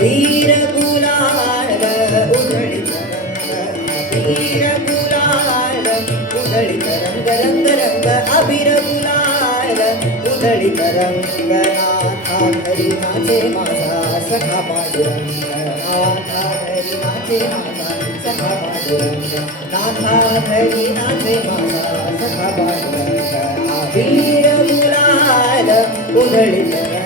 अबीर गुलाल उधळीत रंग गुलाल उधळीत रंग रंग रंग अबीर गुलाल उधळीत रंग नाथा घरी माझे माझा सखा पांडुरंग नाथा घरी माझे माझा सखा पांडुरंग नाथा माझा सखा पांडुरंग अबीर गुलाल उधळीत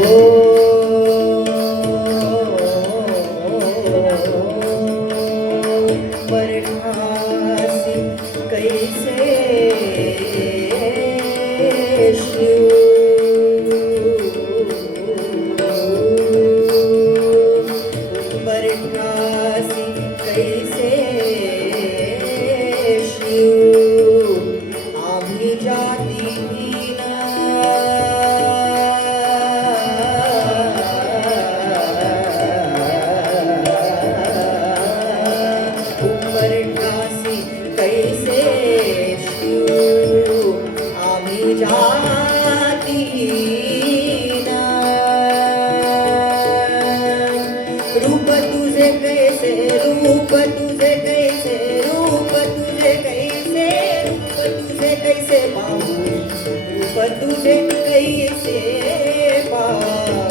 Oh. રૂપ તુજે કૈસે રૂપ તુજે કૈસે રૂપ તુજે કૈસે રૂપ તુજે કૈસે પાઉં રૂપ તુજે કૈસે પાઉં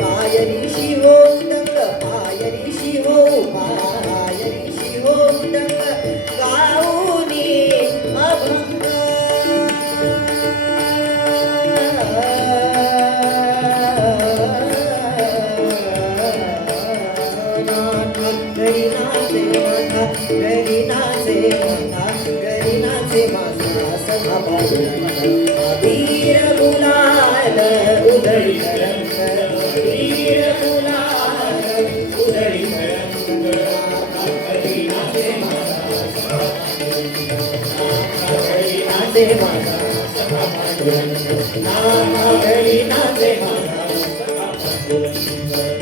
పాయరి శివో పాయరి శివో పాయ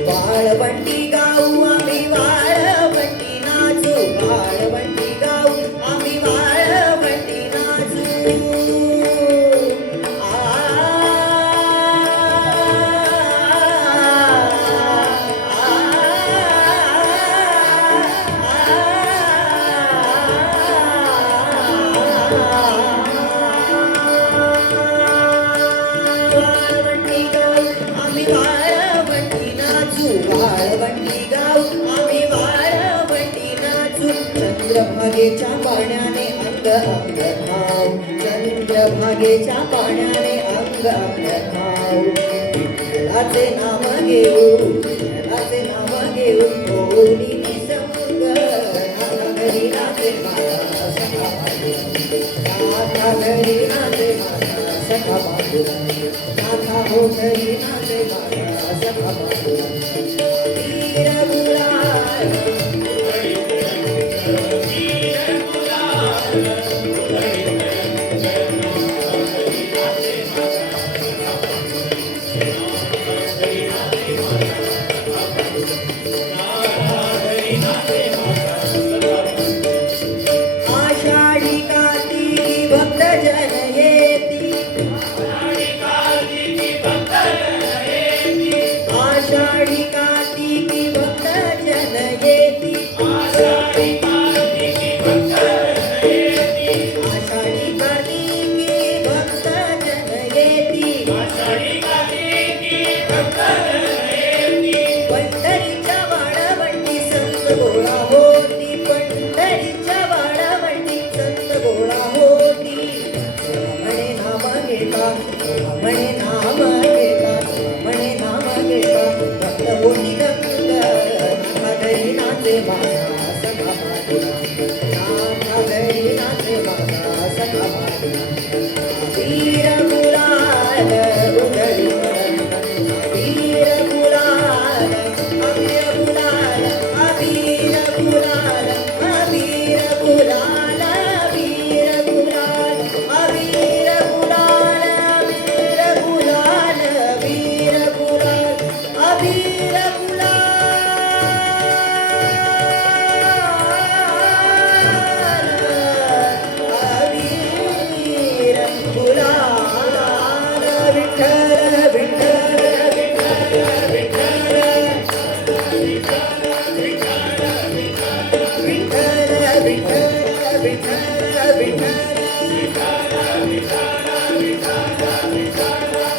பாழ வண்டி भागेच्या पाण्याने अंग अंग धाव चंद्रभागेच्या पाण्याने अंग अंग धाव विठ्ठलाचे नाम घेऊ विठ्ठलाचे नाम घेऊ होली निसंग घरी नाचे सखा पांडुरंग नाथा घरी नाचे सखा पांडुरंग नाथा हो घरी नाचे உன்னிடம் மகை நான் தேவானா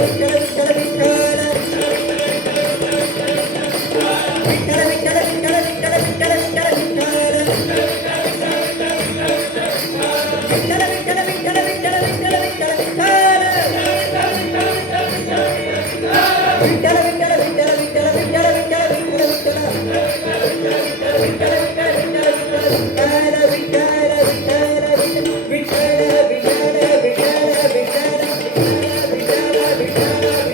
Get it, get it. Yeah.